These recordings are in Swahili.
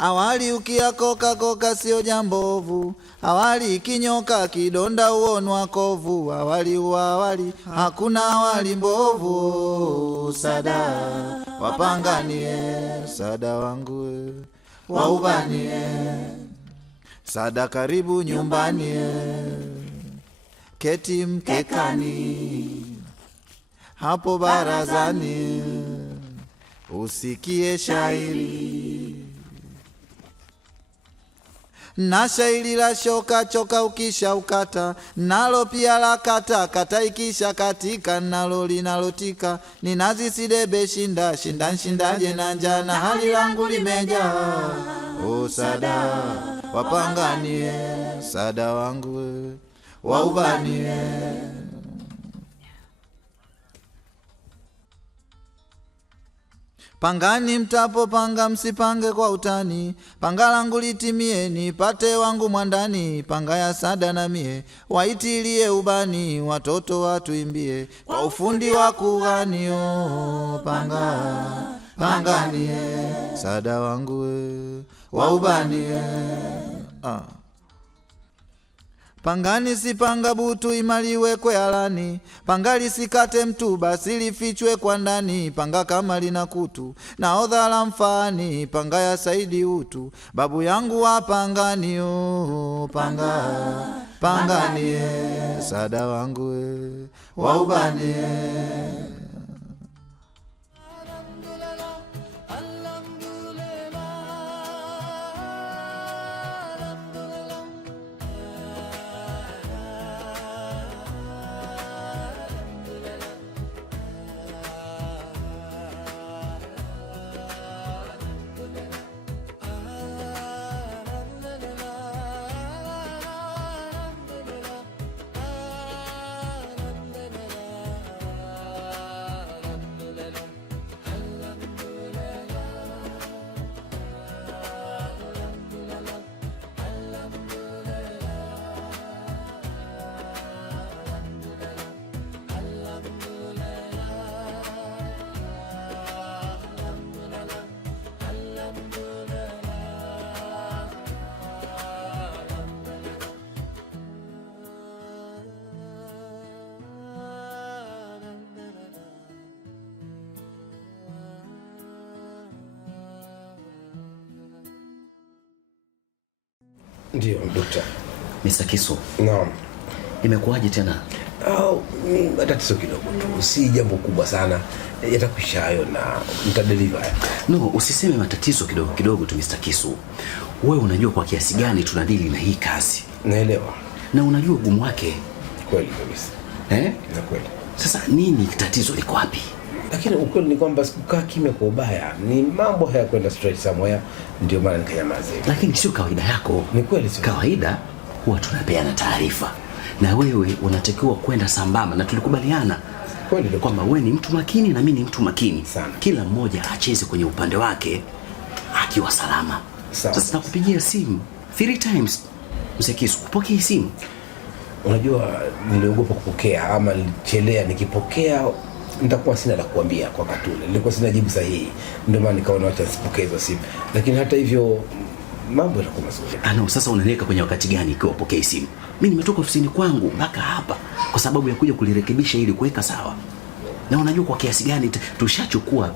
Awali ukia koka koka sio jambovu, awali kinyoka kidonda uonwa kovu, awali uawali hakuna awali mbovu. Sada wapanganie, sada wangu waubanie, sada karibu nyumbani, keti mkekani hapo barazani, usikie shairi na shairi la shoka choka ukisha ukata, nalo pia la kata kata ikisha katika, nalo linalotika ni nazi sidebe shinda shinda nshindaje na njana hali langu limeja. O sada wapanganie, sada wangu waubanie, pangani mtapo panga msipange kwa utani, panga langu litimie nipate wangu mwandani, panga ya sada na mie waitilie ubani, watoto watuimbie kwa ufundi wa kughani. O panga panganie, sada wangu waubanie. Pangani sipanga butu imaliwe kwe alani, panga lisikate mtu basi lifichwe kwa ndani, panga kama lina kutu na odhala mfani, panga ya saidi utu babu yangu wa pangani. O panga panganie, sada wangu waubanie. Ndio, Dokta. Mr. Kisu. Naam. Imekuwaje tena? Ni matatizo kidogo tu. Si jambo kubwa sana. Yatakwisha hayo na mtadeliver. No, usiseme matatizo kidogo kidogo tu Mr. Kisu. Wewe unajua kwa kiasi gani tunadili na hii kazi. Naelewa. Na unajua ugumu wake. Kweli kabisa. Ni kweli. Sasa nini tatizo liko wapi? Lakini ukweli ni kwamba sikukaa kimya kwa ubaya. Ni mambo haya kwenda straight somewhere, ndio maana nikanyamaza. Lakini sio kawaida yako. Ni kweli sio. Kawaida huwa tunapeana taarifa. Na wewe unatakiwa kwenda sambamba na tulikubaliana kweli kwamba wewe ni mtu makini na mimi ni mtu makini. Sana. Kila mmoja acheze kwenye upande wake akiwa salama. Sasa nakupigia simu 3 times. Mzee Kisu, kupokea simu. Unajua niliogopa kupokea ama nilichelea, nikipokea nitakuwa sina la kuambia kwa wakati ule. Nilikuwa sina jibu sahihi. Ndio maana nikaona acha sipokee hizo simu. Lakini hata hivyo mambo yanakuwa mazuri. No, sasa unaniweka kwenye wakati gani ikiwa upokee simu? Mimi nimetoka ofisini kwangu mpaka hapa kwa sababu ya kuja kulirekebisha ili kuweka sawa. Na unajua kwa kiasi gani tushachukua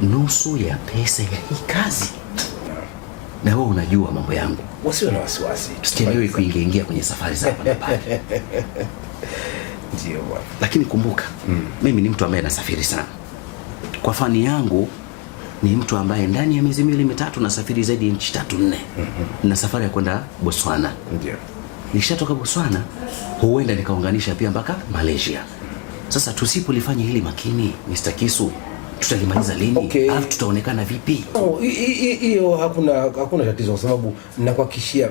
nusu ya pesa ya hii kazi. Na wewe unajua mambo yangu. Wasiwe na wasiwasi. Sichelewi kuingia kwenye safari zako na pale. Ndio bwana. Lakini kumbuka, mimi ni mtu ambaye nasafiri sana. Kwa fani yangu ni mtu ambaye ndani ya miezi 2-3 nasafiri zaidi ya nchi 3-4. Na safari ya kwenda Botswana. Ndio. Nishatoka Botswana, huenda nikaunganisha pia mpaka Malaysia. Sasa tusipolifanya hili makini, Mr. Kisu, tutalimaliza lini? Okay. Alafu tutaonekana vipi? Hiyo hakuna tatizo kwa sababu nakuhakikishia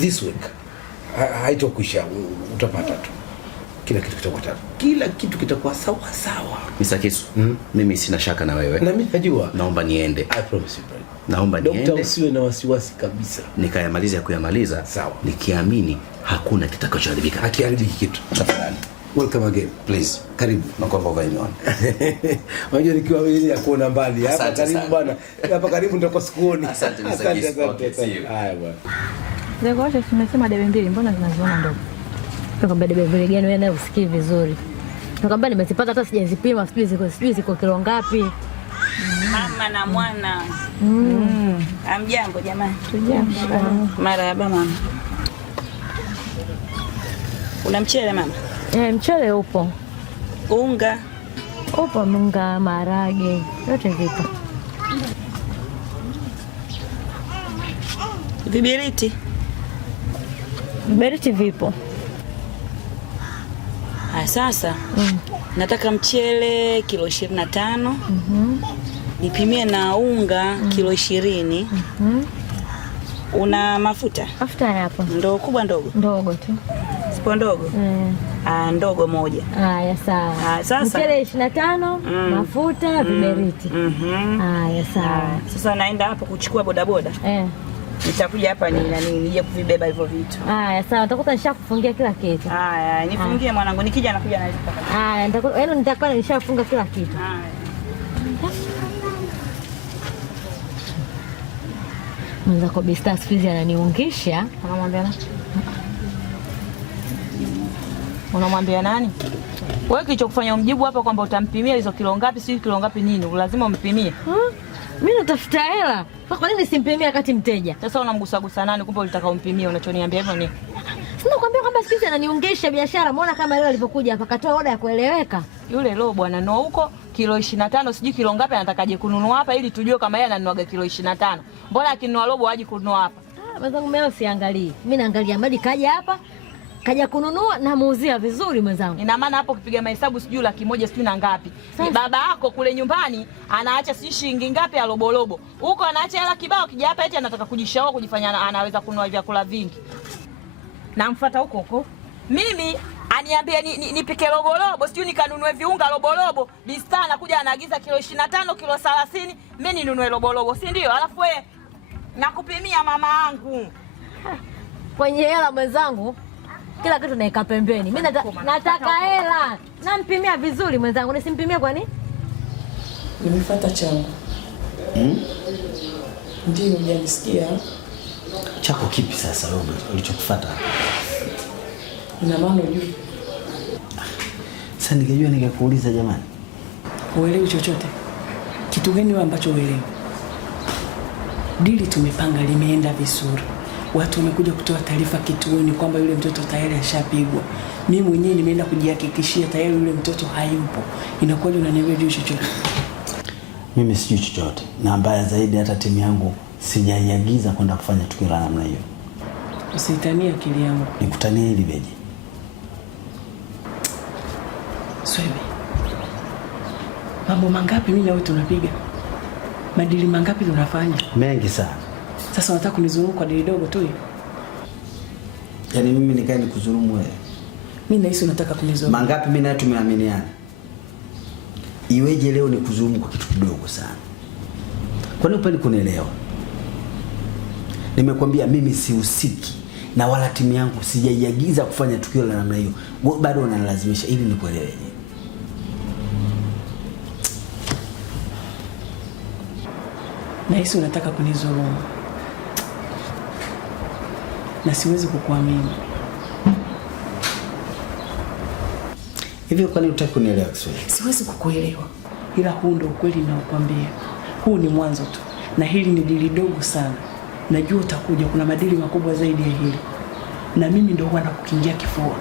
this week haitokwisha, utapata tu. Kila kitu kitakuwa sawa sawa. Mr. Kisu, mimi sina shaka na wewe. Na mimi najua. Naomba niende. I promise you, brother. Naomba niende. Dokta, usiwe na wasiwasi kabisa. Nikayamaliza kuyamaliza. Sawa. Nikiamini hakuna kitakachoharibika. Hakiharibiki kitu. Tafadhali. Welcome again. Please. Karibu. Naomba uvae. Unajua nikiwa wewe ya kuona mbali. Hapa karibu bwana. Hapa karibu ndio kwa sikuoni. Asante Mr. Kisu. Okay, see you. Haya bwana. Leo wote tumesema debe mbili, mbona zinaziona ndogo? Nikamwambia debe mbili gani wewe naye usikii vizuri. Nikamwambia nimezipata hata sijazipima, sijui ziko kilo ngapi. Mama na mwana. Amjambo jamani. Tujambo. Marahaba mama. Una mchele mama? Mchele upo. Unga? Upo, unga, maharage, yote vipo. Vibiriti? Vibiriti vipo. Sasa nataka mchele kilo 25. Nipimie na unga kilo 20. Una mafuta? Mafuta yapo. Ndoo kubwa ndogo? Ndogo tu. Sipo ndogo? Ndogo moja. Haya sawa. Sasa mchele 25, mafuta, viberiti. Haya sawa. Sasa naenda hapo kuchukua bodaboda. Nitakuja hapa nije kuvibeba hivyo vitu. Haya sawa, nitakuta nishakufungia kila kitu. Haya, nifungie mwanangu, nikija nakuja nalipa. Haya, nitakuwa nishafunga kila kitu. Mwanza kwa Bista siku ananiungisha. Unamwambia nani? Wewe kilichokufanya umjibu hapa kwamba utampimia hizo kilo ngapi, si kilo ngapi nini? Lazima umpimie. Mimi natafuta hela. Kwa nini simpimie wakati mteja? Sasa unamgusagusa nani kumbe ulitaka umpimie? Unachoniambia hivyo ni? Sina kwambia kwamba siku ananiungisha biashara. Muona kama leo alipokuja hapa katoa oda ya kueleweka. Yule leo bwana no huko kilo 25 sijui kilo ngapi anatakaje kununua hapa ili tujue kama yeye ananuaga kilo 25. Mbona akinunua robo aje kununua hapa? Mwenzangu mimi siangalii. Mimi naangalia mali kaja hapa. Kaja kununua na muuzia vizuri mwenzangu. Ina maana hapo ukipiga mahesabu sijui 100,000 sijui na ngapi. Ni baba yako kule nyumbani anaacha sijui shilingi ngapi ya robo. Huko anaacha hela kibao kija hapa eti anataka kujishaoa kujifanya anaweza kununua vyakula vingi. Namfuata huko. Mimi aniambie nipike robo sijui nikanunue viunga robo. Bista anakuja anaagiza kilo 25, kilo 30, mimi ninunue robo, si ndio? Alafu wewe nakupimia mama yangu. Kwenye hela mwenzangu. Kila kitu naika pembeni. Mimi nataka hela. Nampimia vizuri mwenzangu. Nisimpimie kwa nini? Nimefuata changu. Ndio unanisikia? Chako kipi sasa Robert ulichokufuata? Ina maana unajua. Sasa ningejua ningekuuliza jamani. Uelewi chochote? Kitu gani wewe ambacho uelewi? Dili tumepanga limeenda vizuri. watu wamekuja kutoa taarifa kituoni kwamba yule mtoto tayari ashapigwa. Mimi mwenyewe nimeenda kujihakikishia tayari yule mtoto hayupo. Inakuwaje unaniambia juu chochote? Mimi sijui chochote, na mbaya zaidi hata timu yangu sijaiagiza kwenda kufanya tukio la namna hiyo. Usitanie akili yangu. Nikutanie hili beji. Swebe. Mambo mangapi mimi na wewe tunapiga? Madili mangapi tunafanya? Mengi sana. Sasa unataka kunizunguka kwa dili dogo tu hiyo? Yaani mimi nikae nikudhulumu wewe? Mimi nahisi unataka kunizunguka. Mangapi mimi na tumeaminiana? Iweje leo nikudhulumu kwa kitu kidogo sana? Kwani upende kunielewa? Nimekwambia mimi sihusiki na wala timu yangu sijaiagiza kufanya tukio la namna hiyo. Wewe bado unanilazimisha ili nikuelewe. Nahisi unataka kunizulumu. Na siwezi kukuamini. Hivyo kwani unataka kunielewa Kiswahili? Siwezi kukuelewa. Ila huu ndio ukweli ninaokuambia. Huu ni mwanzo tu. Na hili ni dili dogo sana. Najua utakuja kuna madili makubwa zaidi ya hili. Na mimi ndio huwa nakukingia kifua.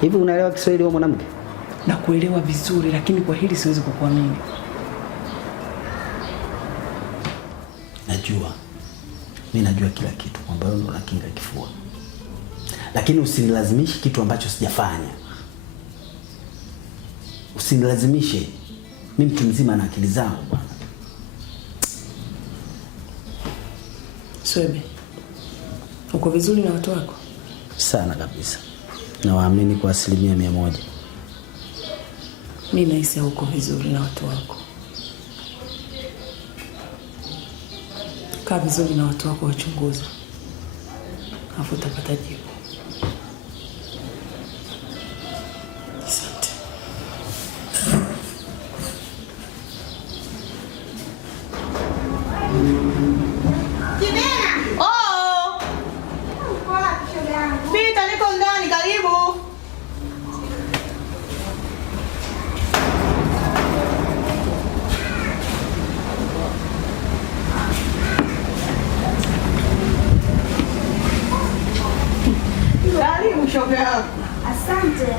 Hivi unaelewa Kiswahili wewe mwanamke? Na kuelewa vizuri lakini kwa hili siwezi kukuamini. Najua. Mimi najua kila kitu kwamba wewe ndio unakinga kifua. Lakini usinilazimishe kitu ambacho sijafanya. Usinilazimishe. Mimi mtu mzima na akili zangu bwana. Swebe. Uko vizuri na watu wako? Sana kabisa. Na waamini kwa 100%. Mimi nahisi uko vizuri na watu wako. Kaa vizuri na watu wako wachunguze. Alafu utapata jibu. Asante. Pita, niko ndani, karibu. Karibu shoga yangu. Asante.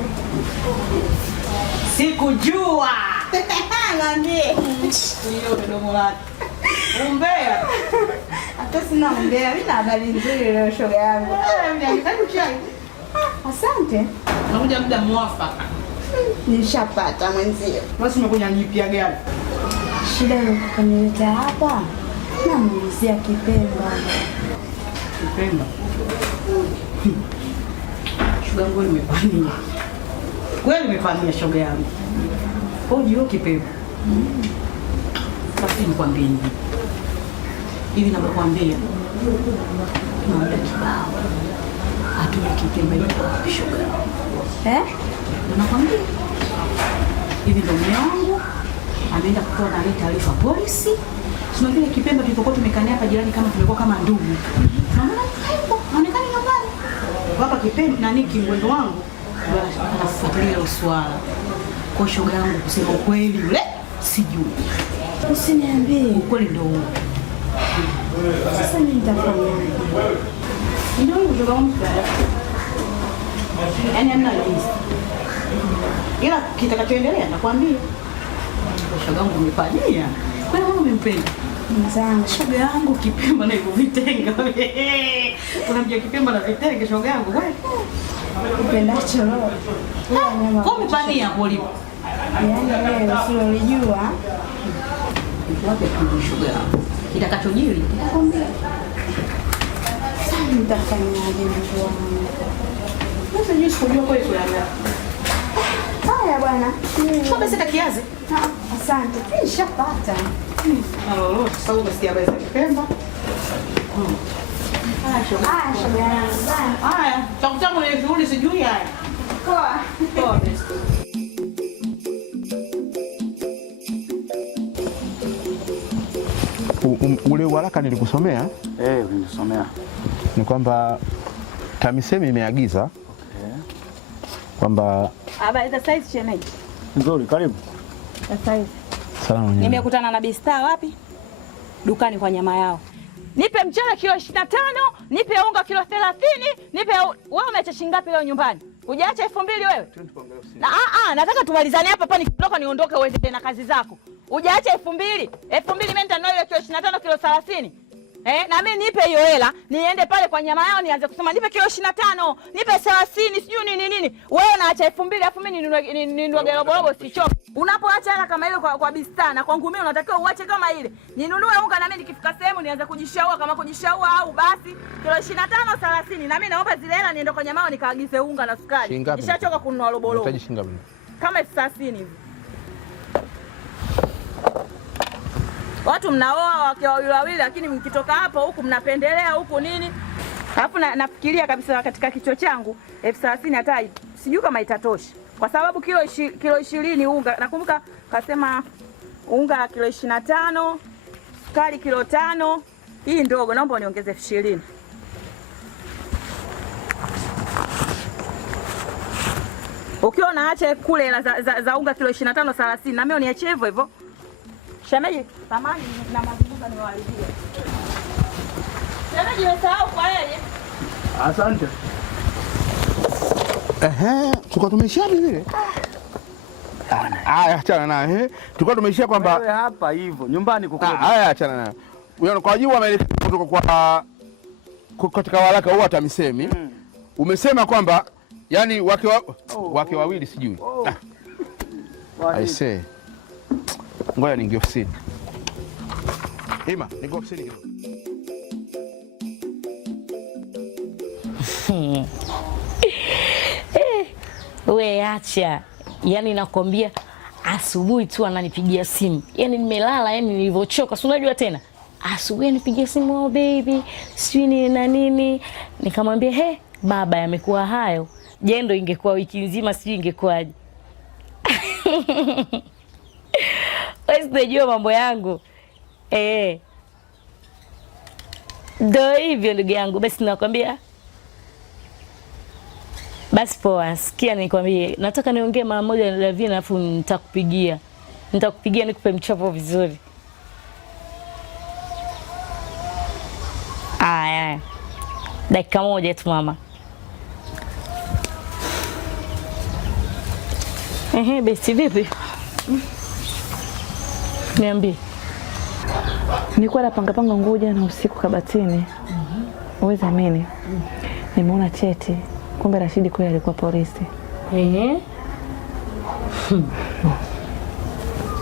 Sikujua. Ngambie. Hiyo mdomo lake. Umbea. Hata sina umbea, mimi na habari nzuri leo shoga yangu. Karibu chai. Asante. Nakuja muda mwafaka. Nishapata mwenzio. Basi umekuja nipia gani? Shida iliyonileta hapa. Namuulizia Kipemba. Kipemba. Shoga yangu nimepania. Kweli nimepania shoga yangu. Unajua Kipemba. Basi nikwambie nini? Hivi nakwambia. Naomba kibao. Atoe Kipemba yuko shoga. Nakwambia. Hivi ndio mume wangu ameenda kutoa taarifa polisi. Sio vile Kipemba tulipokuwa tumekania hapa jirani kama tumekuwa kama ndugu. Naona hapo, anaonekana nyumbani. Baba Kipemba na Niki mwendo wangu anafuatilia swala. Kwa shoga yangu kusema ukweli yule sijui. Usiniambie. Ukweli ndio huo. Sasa mimi nitafanyaje? Ndio shoga wangu. Yaani amna jinsi. Ila kitakachoendelea nakwambia. Shoga yangu umefanyia. Kwa nini umempenda? Mzangu. Shoga yangu Kipemba na hivyo vitenga. Unamjua Kipemba na vitenge shoga yangu wewe? Upendacho roho. Kwa umepania hapo ulipo. Yaani wewe usilolijua. Wapi kwa shoga yangu? Kitakachojiri nitakwambia. Sasa nitafanyaje mtu wangu? Sasa jinsi kujua kwa hiyo yana. Haya bwana. Shoga sita kiazi. Asante. Nishapata. Alolo, sasa umesikia habari za Kipemba? Haya shoga yangu. Haya, takutangu ni shughuli sijui haya. Poa. Poa. Ule waraka nilikusomea? Nilisomea. Ni kwamba TAMISEMI imeagiza kwamba Habari za size shemeji. Nzuri, karibu. Size. Salamu. Nimekutana na Bista wapi? Dukani kwa nyama yao. Nipe mchele kilo 25 nipe unga kilo 30, nipe wewe umeacha shilingi ngapi leo nyumbani? Hujaacha 2000 wewe? Nataka tumalizane hapa hapa, nikitoka niondoke uende na kazi zako. Hujaacha 2000. 2000 mimi nitanunua ile kilo 25 kilo 30. Na mimi nipe hiyo hela, niende pale kwa nyama yao nianze kusema nipe kilo 25, nipe 30, sijui nini. Wewe unaacha 2000 afu mimi ninunue geroborobo sichoke. Unapoacha hela kama ile kwa bistana, kwangu mimi unatakiwa uache kama ile. Ninunue unga na mimi nikifika sehemu nianze kujishaua, kama kujishaua au basi kilo 25 30. Na mimi naomba zile hela niende kwa nyama yao nikaagize unga na sukari. Nishachoka kununua roborobo. Unahitaji shilingi ngapi? Kama 30 hivi. Watu mnaoa wake wawili lakini mkitoka hapo huku mnapendelea huku nini? Alafu nafikiria kabisa katika kichwa changu 30,000 hata sijui kama itatosha. Kwa sababu kilo 20 unga. Nakumbuka kasema unga kilo 25, sukari kilo 5. Hii ndogo naomba uniongeze 20. Ukiwa unaacha kule hela za unga kilo 25 30 na mimi uniachie hivyo hivyo. Shemeji, samani na mazungumzo niwaalizie. Shemeji, umesahau kwa yeye? Asante. Tulikuwa tumeishia vile. Achana naye. Tulikuwa tumeishia kwamba wewe hapa hivyo nyumbani kukodi. Achana naye. Unaona kwa jibu ameelekea kutoka kwa katika waraka huo TAMISEMI. Umesema kwamba yani wake wawili sijui. I say. Ngoja niingie ofisini. Ima, niingie ofisini kidogo. We acha. Yaani nakwambia asubuhi tu ananipigia simu. Yaani nimelala, yaani nilivyochoka. Si unajua tena. Asubuhi anipigia simu, oh baby, sijui ni na nini. Nikamwambia, baba yamekuwa hayo. Jendo ingekuwa wiki nzima sijui ingekuwaje. Wewe unajua mambo yangu. Ndio hivyo ndugu yangu. Basi nakwambia. Basi poa, sikia nikwambie. Nataka niongee mara moja na Lavina alafu nitakupigia. Nitakupigia nikupe mchapo vizuri. Aya. Dakika moja tu mama. Besi vipi? Niambie. Nilikuwa napanga nguo jana usiku kabatini. Uweza amini? Nimeona cheti. Kumbe Rashidi kweli alikuwa polisi.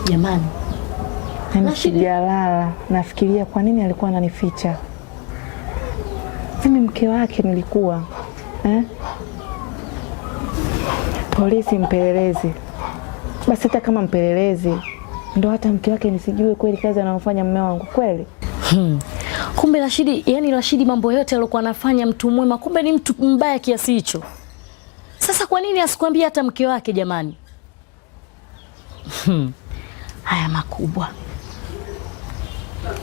Jamani. Sijalala. Nafikiria kwa nini alikuwa ananificha. Mimi mke wake nilikuwa. Polisi mpelelezi. Basi hata kama mpelelezi ndo hata mke wake nisijue kweli kazi anayofanya mume wangu kweli. Kumbe Rashidi mambo yote alikuwa anafanya mtu mwema, kumbe ni mtu mbaya kiasi hicho. Sasa kwa nini asikwambie hata mke wake jamani? Haya makubwa.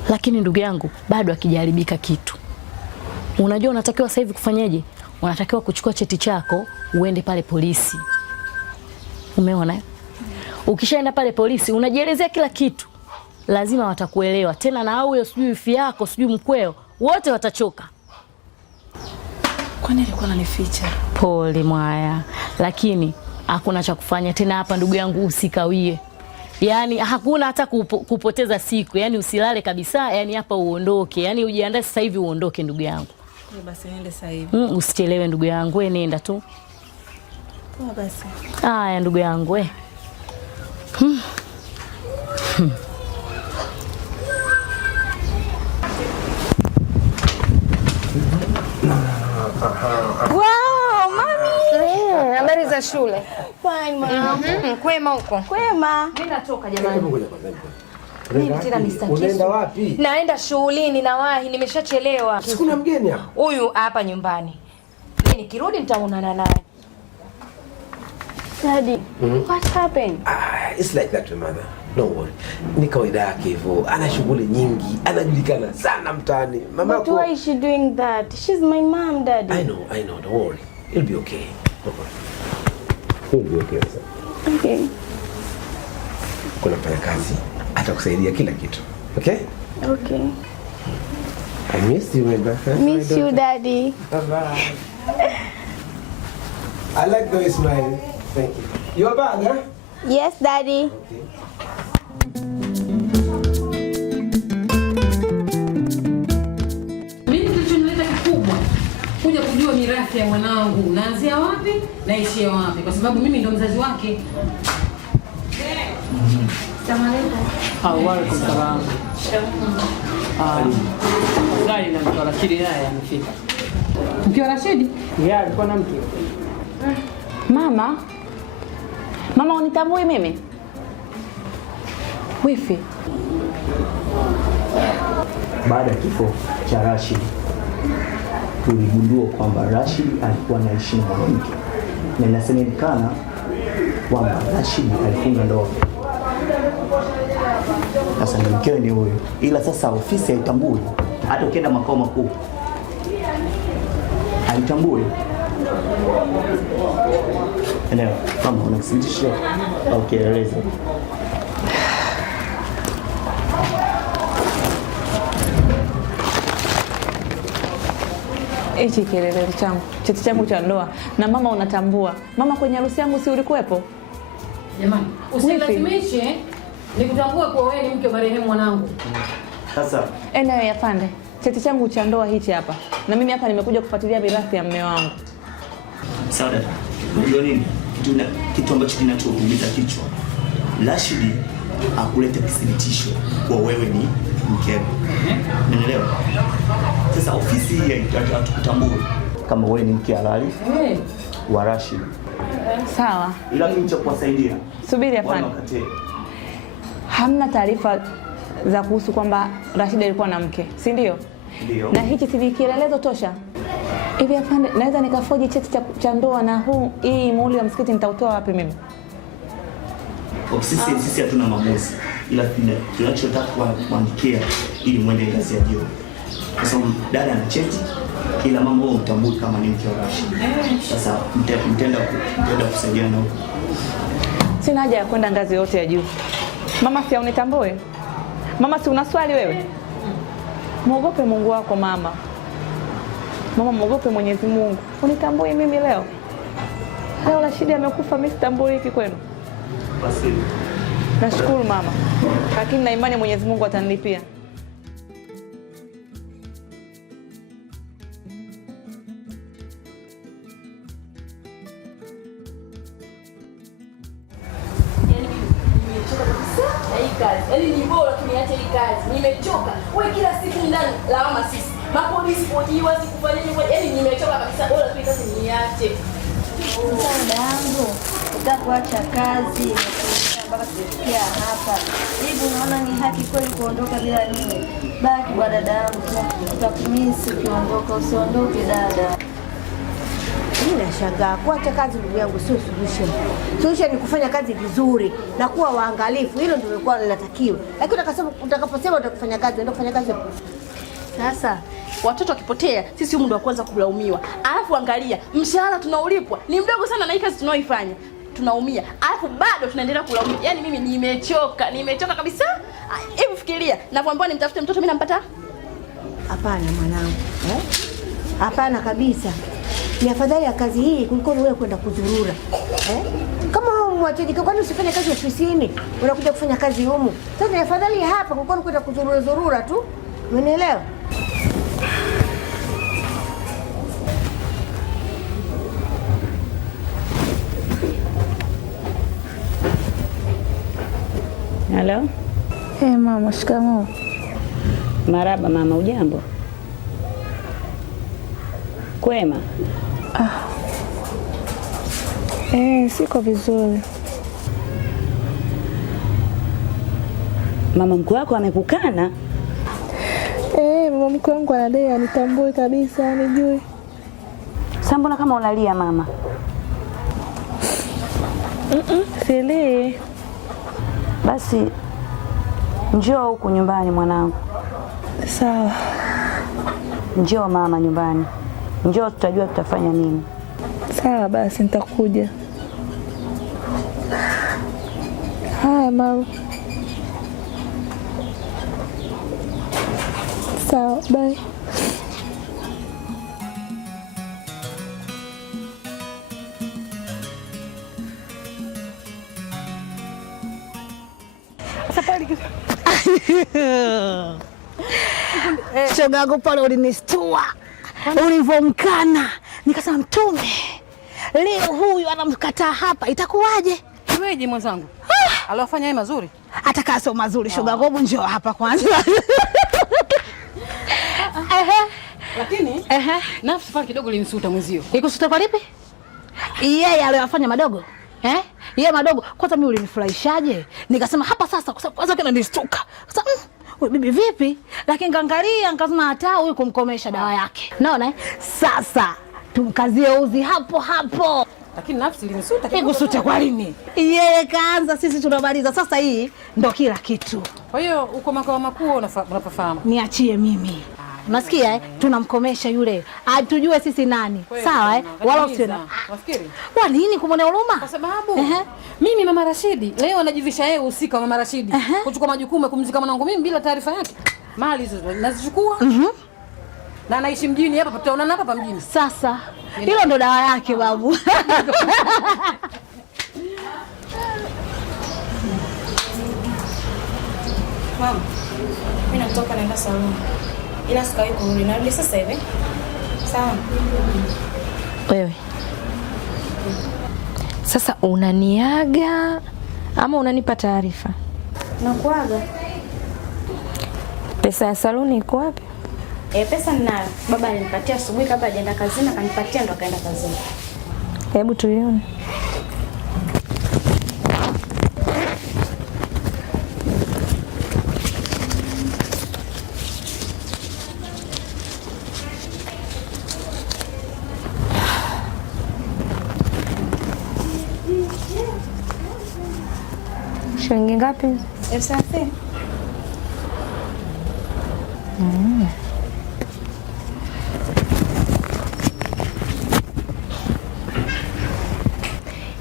Lakini ndugu yangu bado akijaribika kitu. Unajua unatakiwa sasa hivi kufanyaje? Unatakiwa kuchukua cheti chako uende pale polisi. Umeona? Ukishaenda pale polisi unajielezea kila kitu. Lazima watakuelewa. Tena na huyo sijui ifi yako, sijui mkweo, wote watachoka. Kwani alikuwa ananificha? Pole mwaya. Lakini hakuna cha kufanya tena hapa ndugu yangu, usikawie. Yaani hakuna hata kupoteza siku. Yaani usilale kabisa, yaani hapa uondoke. Yaani ujiandae sasa hivi uondoke ndugu yangu. Basi niende sasa hivi. Usichelewe ndugu yangu, wewe nenda tu. Poa basi. Haya ndugu yangu wewe. Wow, mami. Habari za shule? Fine, mama. Kwema huko? Kwema. Mimi natoka jamani. Nini tena Mr. Kisu? Unaenda wapi? Naenda shughulini, nawahi, nimeshachelewa. Sikuna mgeni hapa. Huyu hapa nyumbani. Mimi nikirudi nitaonana naye. Daddy, what happened? It's like that, mother. No worry. Ni kawaida yake hivyo. Ana shughuli nyingi, anajulikana sana mtaani. Mama But why is she doing that? She's my mom, Daddy. I know. Don't worry. It'll be okay. Don't worry. It'll be okay, sir. Okay. Kuna mfanya kazi atakusaidia kila kitu. Okay? Okay. I miss you, my brother. Miss you, Daddy. Bye-bye. I like the way you smile. Thank you. Your bag, huh? Yes, Daddy. Okay. Mimi kilichonileta kikubwa kuja kujua mirathi ya mwanangu naanzia wapi naishia wapi, kwa sababu mimi ndo mzazi wake. Waalaikum salaam. Gari na mke wa Rashidi naye amefika. Mke wa Rashidi? Yeye alikuwa na mke. Mama unitambui mimi? Wifi. Baada ya kifo cha Rashid tuligundua kwamba Rashid alikuwa anaishi na mwanamke, na inasemekana kwamba Rashid alifunga ndoa. Sasa ni mkewe ni huyo, ila sasa ofisi haitambui. Hata ukienda makao makuu haitambui. Eneo kama unakisitisha au kielelezo. Hichi kielelezo changu, cheti changu cha ndoa. Na mama unatambua. Mama kwenye harusi yangu si ulikuwepo? Jamani, usilazimishe nikutambue kwa wewe ni mke wa marehemu mwanangu. Sasa Eneo yapande. Cheti changu cha ndoa hichi hapa. Na mimi hapa nimekuja kufuatilia mirathi ya mume wangu. sawa dada, unajua nini? Kitu ambacho kinachoumiza kichwa. Rashid akuleta kithibitisho kwa wewe ni mkeo. Unaelewa? Sasa ofisi hii haitakutambua kama wewe ni mke halali wa Rashid. Sawa. Ila mimi cha kuwasaidia. Subiri afande. Hamna taarifa za kuhusu kwamba Rashid alikuwa na mke, si ndio? Ndio. Na hichi si kielelezo tosha. Hivi afande, naweza nikafoji cheti cha ndoa na hii muhuri wa msikiti nitautoa wapi mimi? Sisi hatuna maamuzi, ila tunachotaka kuandikia ili muende ngazi ya juu. Kwa sababu dada ana cheti, ila mama wao mtambui kama ni mke wa Rashid. Sasa mtenda kusaidiana huko. Sina haja ya kwenda ngazi yote ya juu. Mama si unitambue? Mama si una swali wewe? Muogope Mungu wako mama. Mama muogope Mwenyezi Mungu. Unitambue mimi leo? Leo Rashid amekufa, mimi sitambuliki kwenu. Basi. Nashukuru mama. Lakini na imani Mwenyezi Mungu atanilipia. Yaani ni bora tuniache hii kazi. Nimechoka. Wewe kila siku ndani lawama sisi. Mapolisi kujiwa sikufanya hivyo. Yaani nimechoka kabisa. Bora tu kazi niache. Dada yangu, utakuacha kazi mpaka tufikia hapa. Hivi unaona ni haki kweli kuondoka bila mimi? Baki kwa dada yangu, utakumisi ukiondoka, usiondoke dada. Mimi nashangaa kuacha kazi, ndugu yangu, sio solution. Solution ni kufanya kazi vizuri na kuwa waangalifu. Hilo ndio lilikuwa linatakiwa. Lakini utakaposema utakufanya kazi, unaenda kufanya kazi. Sasa watoto wakipotea, sisi humu ndio kwanza kulaumiwa. Alafu angalia, mshahara tunaolipwa ni mdogo sana na hii kazi tunaoifanya. Tunaumia. Alafu bado tunaendelea kulaumiwa. Yaani mimi nimechoka kabisa. Hebu fikiria, napoambiwa nimtafute mtoto mimi nampata? Hapana mwanangu. Hapana kabisa. Ni afadhali ya kazi hii kuliko wewe kwenda kuzurura. Kama wewe mwachaji, kwani usifanye kazi ofisini? Unakuja kufanya kazi humu. Sasa ni afadhali hapa kuliko kwenda kuzurura tu. Umeelewa? Halo? Mama, shikamoo. Maraba mama, ujambo? Kwema? Siko vizuri. Mama mkwe wako amekukana? Mama mkwe wangu anadai anitambue kabisa, anijui. Sasa mbona kama unalia mama? Silii. Basi njoo huku nyumbani mwanangu. Sawa. Njoo mama nyumbani. Njoo tutajua tutafanya nini. Sawa basi nitakuja. Haya mama. Sawa, bye. Shoga yangu pale ulinistua ulivyomkana, nikasema Mtume, leo huyu anamkataa hapa, itakuwaje? Iweje mwenzangu? Alofanya yeye mazuri? Atakaa sio mazuri. Shoga yangu, njoo hapa kwanza. Lakini nafsi pale kidogo linisuta mwenzio. Ikusuta kwa lipi? Yeye aliyofanya madogo. Yeye madogo. Kwanza mimi ulinifurahishaje? Nikasema hapa sasa kwanza kana nistuka. Sasa wewe bibi vipi? Lakini ngaangalia nikasema hata huyu kumkomesha dawa yake. Naona sasa tumkazie uzi hapo hapo. Lakini nafsi linisuta kidogo. Ikusuta kwa nini? Yeye kaanza, sisi tunamaliza. Sasa hii ndo kila kitu. Kwa hiyo uko makao makuu unafahamu. Niachie mimi. Unasikia tunamkomesha yule. Atujue sisi nani. Sawa wala usina. Nafikiri. Kwa nini kumwonea huruma? Kwa sababu mimi Mama Rashidi leo anajivisha yeye usika Mama Rashidi. Kuchukua majukumu ya kumzika mwanangu mimi bila taarifa yake. Mali hizo nazichukua. Na anaishi mjini hapa, tutaonana hapa mjini. Sasa hilo ndo dawa yake babu. Mama, mimi natoka naenda saluni. Ila sikawahi kurudi, narudi sasa hivi. Sawa. Wewe sasa unaniaga ama unanipa taarifa? Nakuaga. Pesa ya saluni iko wapi? Pesa ninayo. Baba alinipatia asubuhi kabla hajaenda kazini, akanipatia ndo akaenda kazini. Hebu tuione. Shilingi ngapi? 30.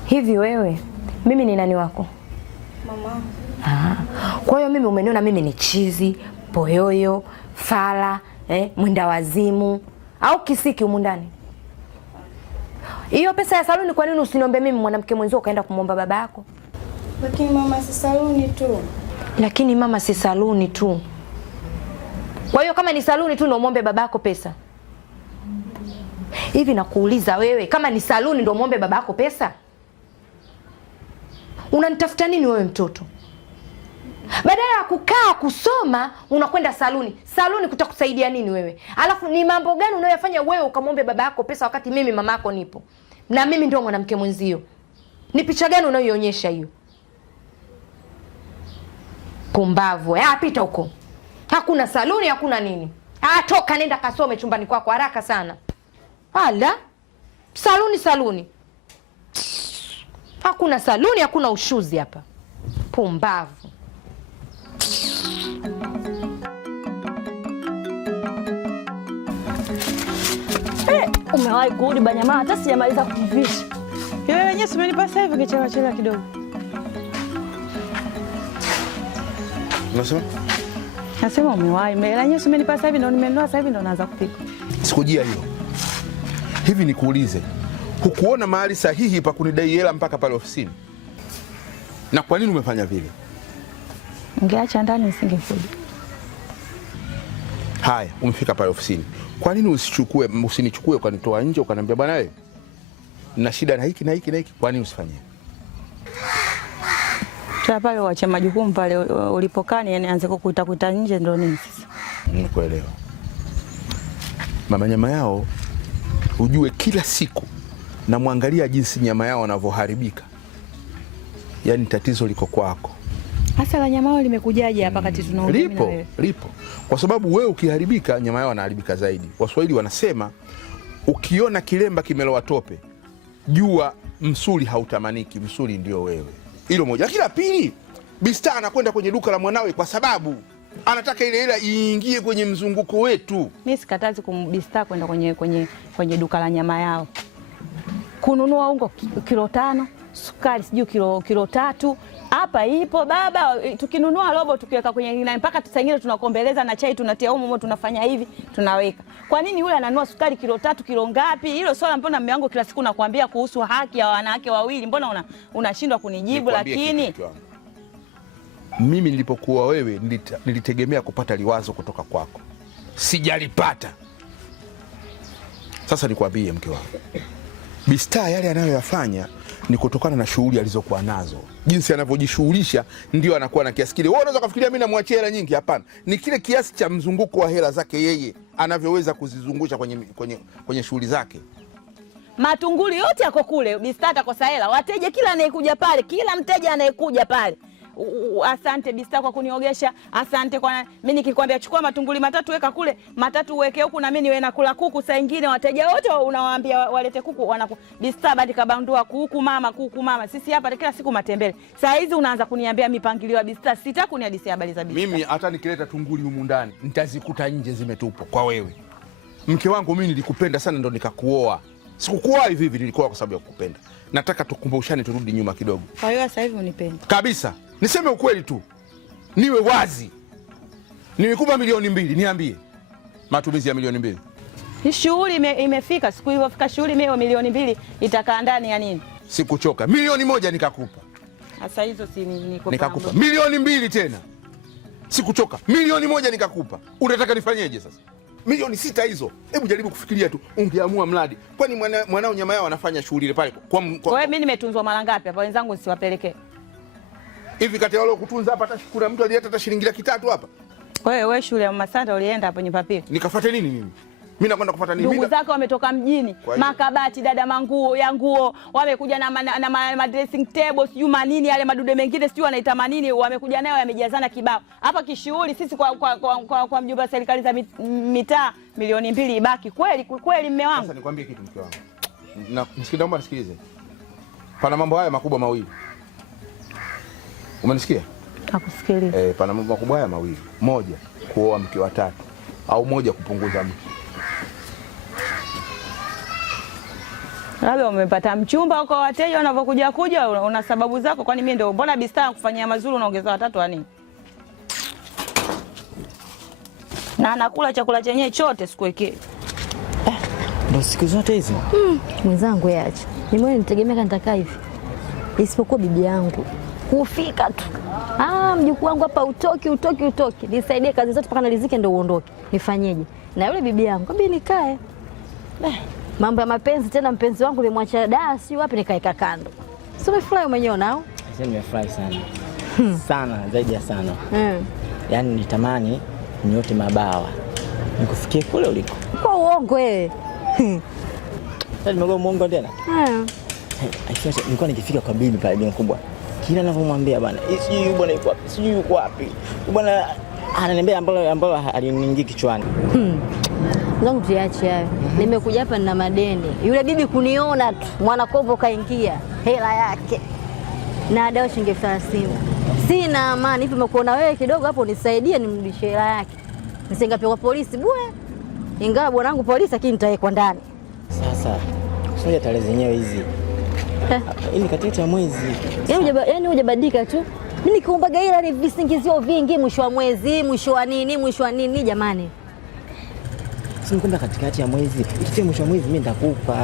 Hivi wewe, mimi ni nani wako? Mama. Kwa hiyo mimi umeniona mimi ni chizi, poyoyo, fala, mwenda wazimu au kisiki humu ndani? Hiyo pesa ya saluni kwa nini usiniombe mimi mwanamke mwenzio ukaenda kumwomba baba yako? Lakini mama, si saluni tu. Lakini mama, si saluni tu. Kwa hiyo kama ni saluni tu ndio muombe babako pesa? Hivi nakuuliza wewe, kama ni saluni ndio muombe babako pesa? Unanitafuta nini wewe mtoto? Badala ya kukaa kusoma unakwenda saluni. Saluni kutakusaidia nini wewe? Alafu ni mambo gani unayofanya wewe ukamwombe baba yako pesa wakati mimi mama yako nipo? Na mimi ndio mwanamke mwenzio. Ni picha gani unayoionyesha hiyo? Kumbavu. Pita huko. Hakuna saluni, hakuna nini. Toka nenda kasome chumbani kwako haraka sana. Ala. Saluni. Hakuna saluni, hakuna ushuzi hapa. Pumbavu. Umewahi kurudi Banyama, hata sijamaliza kukuvisha. Wewe wenyewe umenipa sasa hivi kichelewa kidogo. Unasema? Nasema umewahi. Mela yenyewe umenipa sasa hivi ndo nimenunua sasa hivi ndo naanza kupika. Sikujia hilo. Hivi nikuulize, hukuona mahali sahihi pa kunidai hela mpaka pale ofisini? Na kwa nini umefanya vile? Ungeacha ndani nisingekuja. Haya, umefika pale ofisini. Kwa nini usinichukue ukanitoa nje ukaniambia bwana wewe, nina shida na hiki na hiki na hiki? Kwa nini usifanyie? Tuta pale uache majukumu pale ulipokaa, yani anze kukuita nje ndio nini sasa? Nikuelewa. Mama nyama yao ujue kila siku na muangalia jinsi nyama yao wanavyoharibika. Yaani tatizo liko kwako. Hasa la nyama yao limekujaje hapa kati tunaongea mimi na wewe? Lipo. Kwa sababu wewe ukiharibika nyama yao wanaharibika zaidi. Waswahili wanasema ukiona kilemba kimelowa tope, jua msuli hautamaniki, msuli ndio wewe. Hilo moja. Lakini la pili, Bista anakwenda kwenye duka la mwanawe kwa sababu anataka ile hela iingie kwenye mzunguko wetu. Mimi sikatazi kumbista kwenda kwenye duka la nyama yao. kununua ungo kilo 5, sukari sijui kilo 3. Hapa ipo baba, tukinunua robo tukiweka kwenye nini mpaka tusangine tunakombeleza na chai tunatia humo tunafanya hivi tunaweka. Kwa nini yule ananunua sukari kilo 3 kilo ngapi? Hilo swala mbona mume wangu kila siku nakwambia kuhusu haki ya wanawake wawili, mbona unashindwa kunijibu? Lakini mimi nilipokuwa wewe nilitegemea kupata liwazo kutoka kwako, sijalipata. Sasa nikwambie mke wangu, Bista yale anayoyafanya ni kutokana na shughuli alizokuwa nazo. Jinsi anavyojishughulisha ndio anakuwa na kiasi kile. Wewe unaweza kufikiria mimi namwachia hela nyingi, hapana. Ni kile kiasi cha mzunguko wa hela zake yeye anavyoweza kuzizungusha kwenye shughuli zake. Matunguli yote yako kule, Bista atakosa hela. Wateja kila anayekuja pale, kila mteja anayekuja pale. Asante Bista kwa kuniogesha. Asante kwa mimi nikikwambia chukua matunguli 3 weka kule, 3 uweke huku na mimi niwe nakula kuku. Saa nyingine wateja wote unawaambia walete kuku Bista badi kabandua kuku mama. Sisi hapa kila siku matembele. Saa hizi unaanza kuniambia mipangilio ya Bista. Sitaki kunihadithia habari za Bista. Mimi hata nikileta tunguli humu ndani nitazikuta nje zimetupwa kwa wewe. Mke wangu mimi nilikupenda sana ndo nikakuoa. Sikukuoa hivi nilikuoa kwa sababu ya kukupenda. Nataka tukumbushane turudi nyuma kidogo. Kwa hiyo sasa hivi unipenda. Kabisa. Niseme ukweli tu. Niwe wazi. Nimekupa milioni 2, niambie. Matumizi ya milioni 2. Hii shughuli imefika, siku hiyo fika shughuli mimi milioni 2 itakaa ndani ya nini? Sikuchoka. Milioni 1 nikakupa. Sasa hizo si nikakupa. Milioni 2 tena. Sikuchoka. Milioni 1 nikakupa. Unataka nifanyeje sasa? Milioni 6 hizo. Hebu jaribu kufikiria tu, ungeamua mradi. Kwani mwanao nyama yao anafanya shughuli ile pale. Kwa hiyo mimi nimetunzwa mara ngapi hapa? Wenzangu nisiwapelekee. Hivi kati ya wale kutunza hapa hata kuna mtu aliyeta hata shilingi 300 hapa. Wewe shule ya Mama Santa ulienda hapo nyumba pili. Nikafuate nini mimi? Mimi nakwenda kufuata nini? Ndugu zako wametoka mjini, makabati dada nguo, wamekuja na dressing table, sijui manini yale madude mengine sijui wanaita manini, wamekuja nayo yamejazana kibao. Hapa kishughuli sisi kwa mjumbe wa serikali za mitaa milioni 2 ibaki. Kweli mume wangu. Sasa nikwambie kitu mke wangu. Na naomba nisikilize. Pana mambo haya makubwa mawili. Umenisikia? Nakusikiliza. Pana mambo makubwa haya mawili. Moja, kuoa mke wa 3 au moja kupunguza mke. Labda umepata mchumba kwa wateja wanavyokuja una sababu zako. Kwani mimi ndio mbona Bista kufanyia mazuri unaongeza 3 wa nini? Na anakula chakula chenyewe chote sikuwekee. Ndio siku zote hizo. Mwenzangu yaache. Mimi nitegemea nitakaa hivi. Isipokuwa bibi yangu. Kufika tu. Mjukuu wangu hapa utoki. Nisaidie kazi zote mpaka nalizike ndio uondoke. Nifanyeje? Na yule bibi yangu kwambie nikae. Mambo ya mapenzi tena, mpenzi wangu nimemwacha si wapi nikaeka kando. Sio umefurahi mwenyewe nao? Sasa nimefurahi sana. Sana, zaidi ya sana. Yaani nitamani nyote mabawa. Nikufikie kule uliko. Kwa uongo wewe. Sasa nimekuwa muongo tena. Aisha nilikuwa nikifika kwa bibi pale bibi mkubwa. Kila ninavyomwambia bwana, sijui bwana yuko wapi? Sijui yuko wapi? Bwana ananiambia ambalo aliniingia kichwani. Zangu tuache hayo. Nimekuja hapa nina madeni. Yule bibi kuniona tu, mwana kovo kaingia hela yake. Na adao shilingi 30. Sina amani, hivi nimekuona wewe kidogo hapo nisaidie nimrudishie hela yake. Nisingapewa polisi bwe. Ingawa bwanangu polisi lakini nitawekwa ndani. Sasa, sio tarehe zenyewe hizi. Ili katikati ya mwezi. Yaani hujabadilika tu. Mimi nikiombaga hela ni visingizio vingi, mwisho wa mwezi, mwisho wa nini jamani. Simkwenda katikati ya mwezi. Ikifika mwisho wa mwezi mimi nitakupa.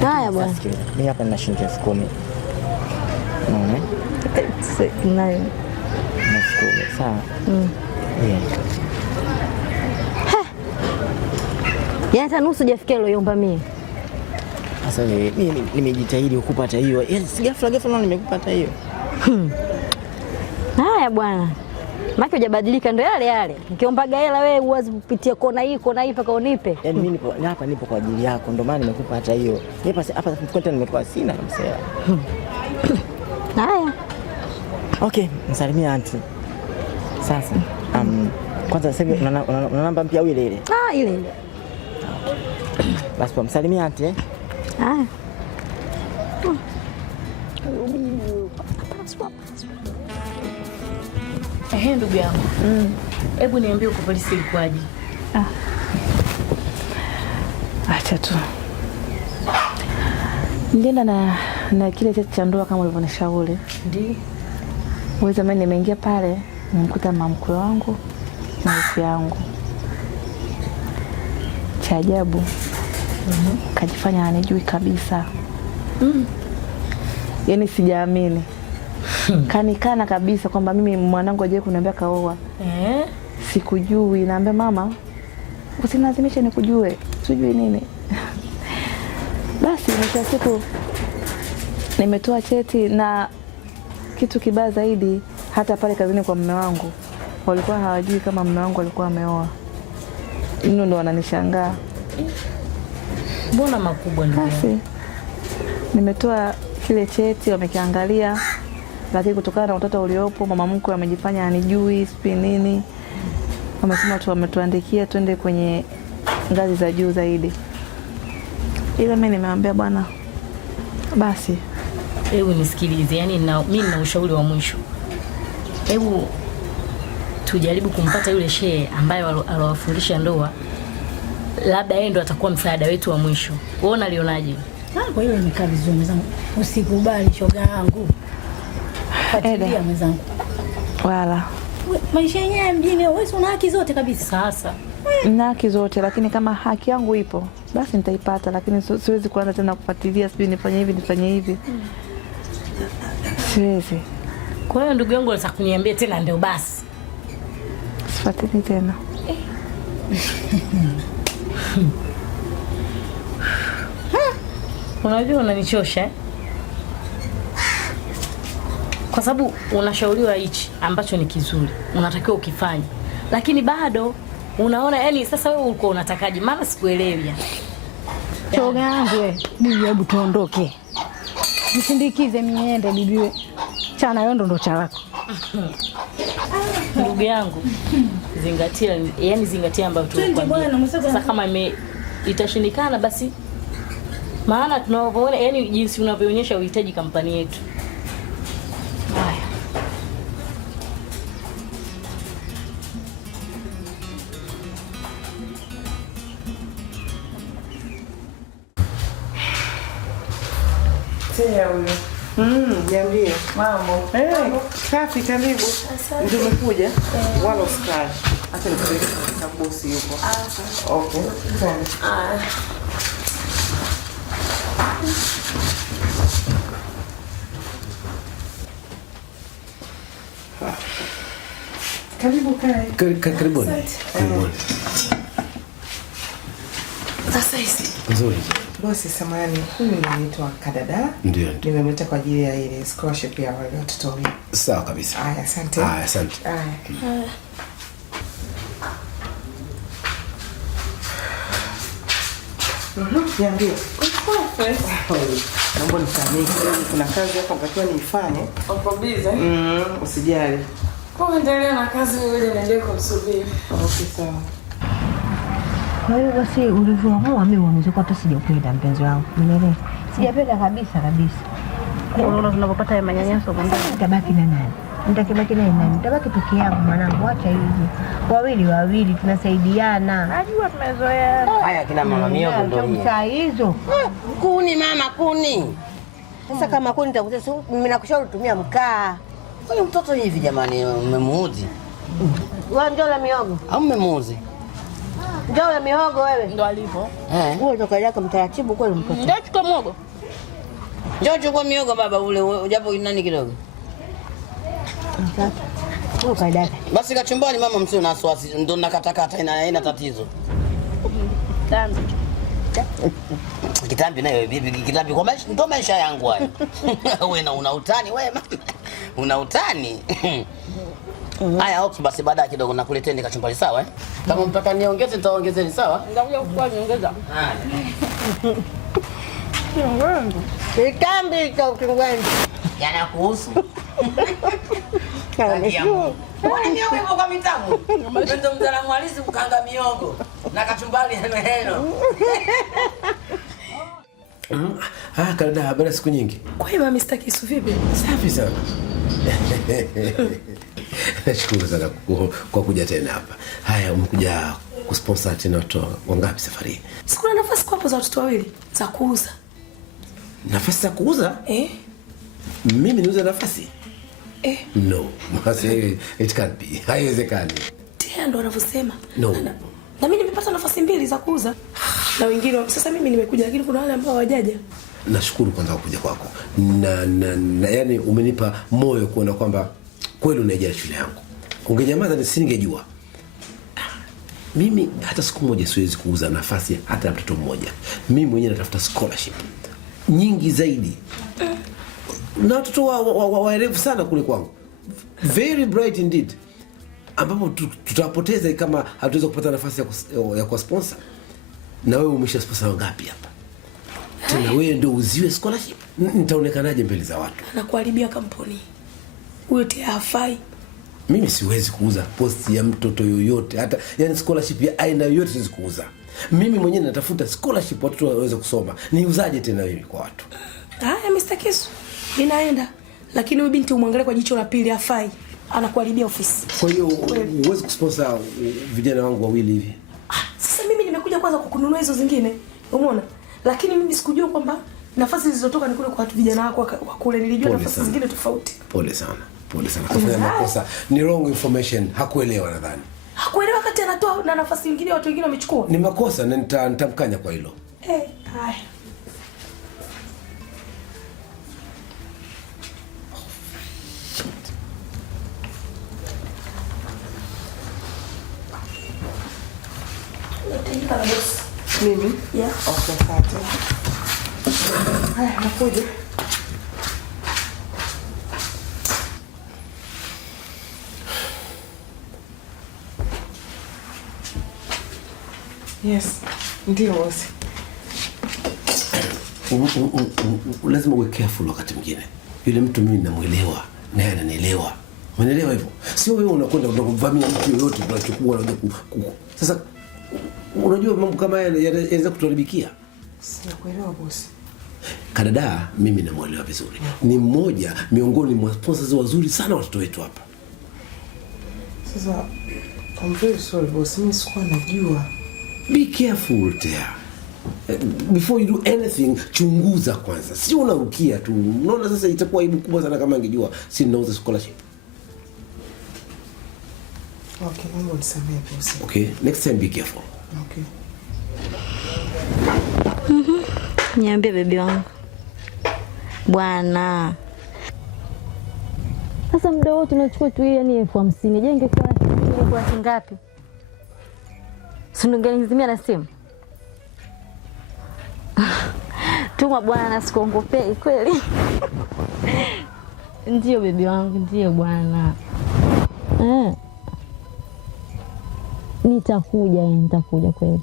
Haya bwana. Mimi hapa nina shilingi 10,000. Nayo. Nashukuru. Sawa. Yaani hata nusu hujafikia uliomba mimi. Sasa mimi nimejitahidi kupata hiyo. Yaani si ghafla nimekupata hiyo. Haya bwana. Maki hujabadilika ndo yale. Nikiombaga hela wewe uwazi kupitia kona hii mpaka unipe. Yaani mimi nipo kwa ajili yako ndo maana nimekupa hata hiyo. Hapa kwenda nimekuwa sina kabisa. Haya. Okay, msalimia auntie. Sasa kwanza sasa una namba mpya au ile? Ile. Basi msalimia auntie. Haya. Ndugu yangu. Hebu niambie uko polisi ilikuwaje? Acha tu. Nilienda na kile cheti cha ndoa kama ulivyonishauri. Ndio. Wewe zamani nimeingia pale, nimkuta mamkwe wangu na wifi yangu. Cha ajabu. Kajifanya anijui kabisa. Yaani sijaamini. Kanikana kabisa kwamba mimi mwanangu aje kuniambia kaoa. Sikujui, naambia mama usinilazimishe nikujue. Sijui nini. Basi mwisho siku nimetoa cheti, na kitu kibaya zaidi hata pale kazini kwa mume wangu walikuwa hawajui kama mume wangu alikuwa ameoa. Hilo ndo wananishangaa. Mbona makubwa ndio? Basi nimetoa kile cheti, wamekiangalia, lakini kutokana na mtoto uliopo mama mkwe amejifanya anijui sipi nini. Wamesema tu wametuandikia twende kwenye ngazi za juu zaidi. Ila mimi nimeambia bwana basi hebu nisikilize, yani mimi nina ushauri wa mwisho. Hebu tujaribu kumpata yule shehe ambaye alowafundisha ndoa, labda yeye ndo atakuwa msaada wetu wa mwisho. Wewe unalionaje? Kwa hiyo nimekaa vizuri mzangu. Usikubali shoga yangu. Fuatilia mzangu. Wala. Maisha yenyewe mjini wewe una haki zote kabisa. Sasa na haki zote, lakini kama haki yangu ipo basi nitaipata, lakini siwezi kuanza tena kufuatilia sijui nifanye hivi. Siwezi. Kwa hiyo ndugu yangu unataka kuniambia tena ndio basi sifuatili tena. Unajua unanichosha kwa sababu unashauriwa hichi ambacho ni kizuri, unatakiwa ukifanye, lakini bado unaona yani sasa wewe uko unatakaje? Maana sikuelewi. Shoga yangu wewe, mimi hebu tuondoke. Nisindikize miende bibiwe. Chana yondo ndo cha lako. Ndugu yangu, zingatia ambayo tunakwambia. Sasa kama itashindikana basi, maana tunaoona yani jinsi unavyoonyesha uhitaji kampani yetu. Haya. Tia huyo. Niambie. Mambo. Safi, karibu. Ndio umekuja? Wala usikali. Acha nikupeleke kwa bosi yupo. Okay. Karibu kae. Karibuni. Sasa hizi. Nzuri. Bosi, samahani, huyu anaitwa Kadada. Ndio. Nimemleta kwa ajili ya ile scholarship ya wale watoto wawili. Sawa kabisa. Haya, asante. Asante. Niambie. Naomba nisamehe. Kuna kazi hapa natakiwa niifanye. Uko busy? Usijali. Kwa endelea na kazi wewe, niendelee kumsubiri. Okay, sawa. Kwa hiyo basi ulivyoamua mimi uamuzi kwa hata sijapenda mpenzi wangu. Umeelewa? Sijapenda kabisa. Unaona tunapopata ya manyanyaso kwamba nitabaki na nani? Nitabaki na nani? Nitabaki peke yangu mwanangu, acha hivi. Wawili tunasaidiana. Najua tumezoea. Haya kina mama miogo ndio hiyo. Saa hizo. Kuni mama kuni. Sasa kama kuni nitakuta mimi nakushauri tumia mkaa. Huyu mtoto hivi jamani umemuudhi. Wewe njoo la miogo. Au umemuudhi? Njoo la mihogo wewe. Ndo alipo. Wewe ndo kaja kumtaratibu kweli mtoto. Ndio chukua mwogo. Njoo chukua miogo baba ule japo nani kidogo. Wewe kaja. Basi kachumbani mama msio na wasiwasi ndo nakatakata ina tatizo. Kitambi nayo bibi kitambi kwa maisha ndo maisha yangu haya. Wewe una utani wewe. Una utani. Haya okay, basi baada kidogo nakuleteni kachumbari sawa Kama mpaka niongeze nitaongezeni sawa? Nitakuja kuchukua niongeza. Kitambi cha ukingwani. Yanakuhusu. Kwani miogo ipo kwa mitamu? Ndio mtaalamu halisi mkanga miogo na kachumbari heno. Kadada, habari siku nyingi. Kwa hiyo Mr. Kisu vipi? Safi sana. Nashukuru sana kwa kuja tena hapa. Haya, umekuja kusponsor tena watoto wangapi safari? Sikuna nafasi kwa hapo za watoto wawili za kuuza. Nafasi ya kuuza? Mimi niuze nafasi? No. It can't be. Haiwezekani. Tia ndo anavyosema. No. Na mimi nimepata nafasi 2 za kuuza. Na wengine sasa mimi nimekuja lakini kuna wale ambao hawajaja. Nashukuru kwanza kuja kwako. Na yani umenipa moyo kuona kwamba kweli unajali shule yangu. Ungenyamaza nisingejua. Mimi hata siku moja siwezi kuuza nafasi hata ya mtoto mmoja. Mimi mwenyewe natafuta scholarship nyingi zaidi. Na watoto waerevu sana kule kwangu. Very bright indeed. Ambapo tutawapoteza kama hatuweza kupata nafasi ya kwa sponsor. Na wewe umesha sponsor wangapi hapa? Tena wewe ndio uziwe scholarship. Nitaonekanaje mbele za watu? Anakuharibia kampuni. Huyo tia hafai. Mimi siwezi kuuza post ya mtoto yoyote, hata yani scholarship ya aina yoyote siwezi kuuza. Mimi mwenyewe natafuta scholarship watoto waweze kusoma. Niuzaje tena mimi kwa watu? Haya Mr. Kisu. Ninaenda. Lakini huyu binti umwangalie kwa jicho la pili, hafai. Anakuharibia ofisi. Kwa hiyo uweze kusponsor vijana wangu wawili hivi. Sasa mimi nimekuja kwanza kukununua hizo zingine. Umeona? Lakini mimi sikujua kwamba nafasi zilizotoka ni kule kwa watu vijana wako wa kule. Nilijua nafasi zingine tofauti. Pole sana. Pole sana. Kafanya makosa. Ni wrong information. Hakuelewa nadhani. Hakuelewa kati anatoa na nafasi nyingine watu wengine wamechukua. Ni makosa na nitamkanya kwa hilo. Haya. Mimi? Yeah. Okay, asante. Haya, nakuja. Yes, ndio bosi. Lazima uwe careful wakati mwingine. Yule mtu mimi namuelewa, naye ananielewa. Unaelewa hivyo? Sio wewe unakwenda kuvamia mtu yoyote unachukua unaje Sasa unajua mambo kama haya yanaweza kutuharibikia. Sikuelewa bosi. Kadada mimi namuelewa vizuri. Ni mmoja miongoni mwa sponsors wazuri sana watoto wetu hapa. Sasa I'm very sorry bosi, mimi sikuwa najua. Be careful there. Before you do anything, chunguza kwanza. Sio unarukia tu. Unaona sasa itakuwa aibu kubwa sana kama angejua si nauza scholarship. Okay, Mungu nisamehe bosi. Okay, next time be careful. Okay. Niambie bebi wangu. Bwana. Sasa muda wote tunachukua tu yani 50,000. Je, ingekuwa ngapi? Si ungenizimia na simu. Tuma bwana, sikuongopei kweli. Ndio bebi wangu, ndio bwana. Nitakuja kweli.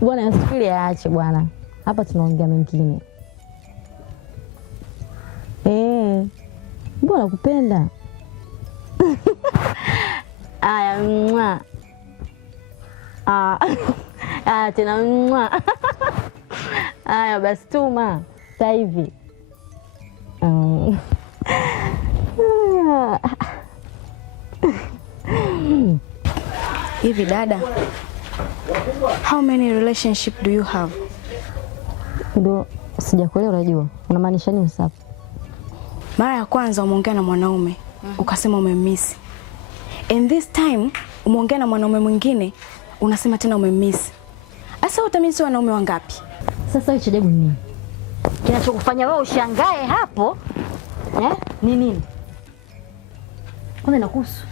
Bwana usifikiri aache bwana. Hapa tunaongea mengine. Mbona nakupenda? Aya mwa. Tena mwa. Aya basi tuma sasa hivi. Hivi dada, how many relationship do you have? Ndio sijakuelewa, unajua unamaanisha nini sasa? Mara ya kwanza umeongea na mwanaume ukasema umemiss, and this time umeongea na mwanaume mwingine unasema tena umemiss. Sasa utamisi wanaume wangapi? Sasa hicho jibu ni nini? Kinachokufanya wewe ushangae hapo ni nini? Kwanza inakuhusu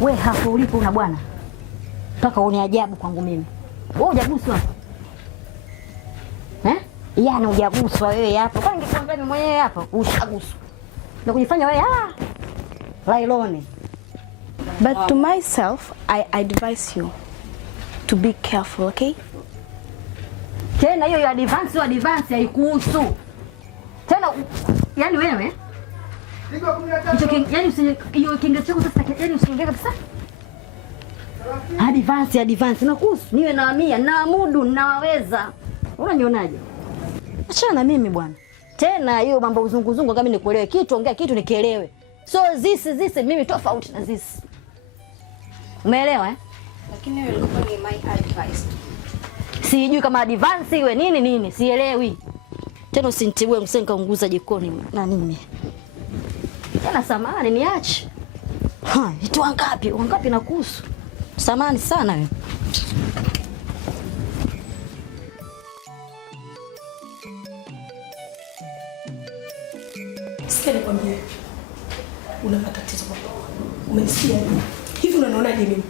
wewe hapo ulipo una bwana. Mpaka uone ajabu kwangu mimi. Wewe hujaguswa? Yana hujaguswa wewe hapo. Kwani ningekwambia mimi mwenyewe hapo ushaguswa. Na kujifanya wewe lailone. But to myself, I advise you to be careful, okay? Tena hiyo advance haikuhusu. Tena yani wewe yani hiyo kinga chako sasa yani usiongee kabisa. Advance nakuhusu. Niwe na mia na mudu nawaweza. Unanionaje? Achana na mimi bwana. Tena hiyo mambo uzunguzungu kama nikuelewe kitu, ongea kitu nikielewe. So this mimi tofauti na this. Umeelewa Lakini hiyo ilikuwa ni my advice. Sijui kama advance iwe nini, sielewi. Tena usinitibue msenga unguza jikoni na nini. Tena samani niache. Itu wangapi na kuhusu? Samani sana wewe. Sikia nikwambie. Una matatizo baba. Umenisikia? Hivi unanionaje mimi?